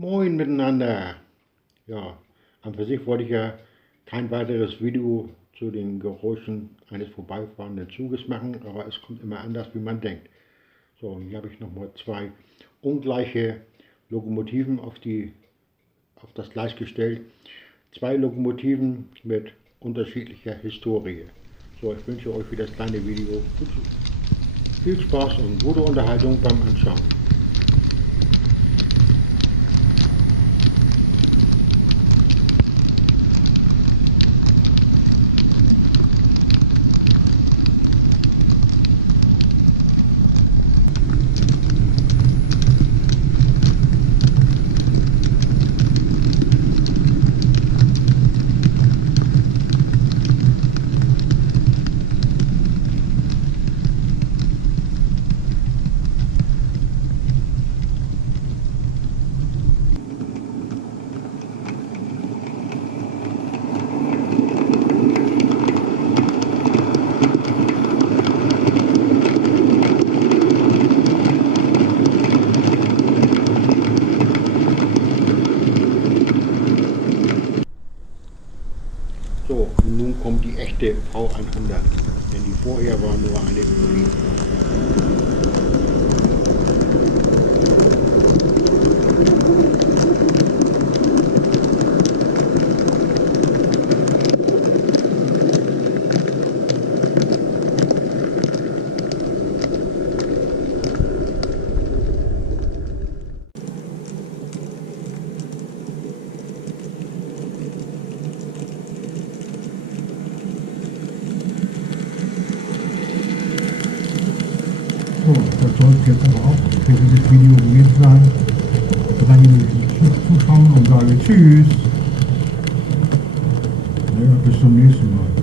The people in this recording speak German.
Moin miteinander. Ja, an für sich wollte ich ja kein weiteres Video zu den Geräuschen eines vorbeifahrenden Zuges machen, aber es kommt immer anders, wie man denkt. So, und hier habe ich nochmal zwei ungleiche Lokomotiven auf das Gleis gestellt. Zwei Lokomotiven mit unterschiedlicher Historie. So, ich wünsche euch für das kleine Video viel Spaß und gute Unterhaltung beim Anschauen. So, nun kommt die echte V100, denn die vorher war nur eine Hybrid. So, das soll es jetzt aber auch für dieses Video gewesen sein. Bedanke mich fürs Zuschauen und sage Tschüss. Ja, bis zum nächsten Mal.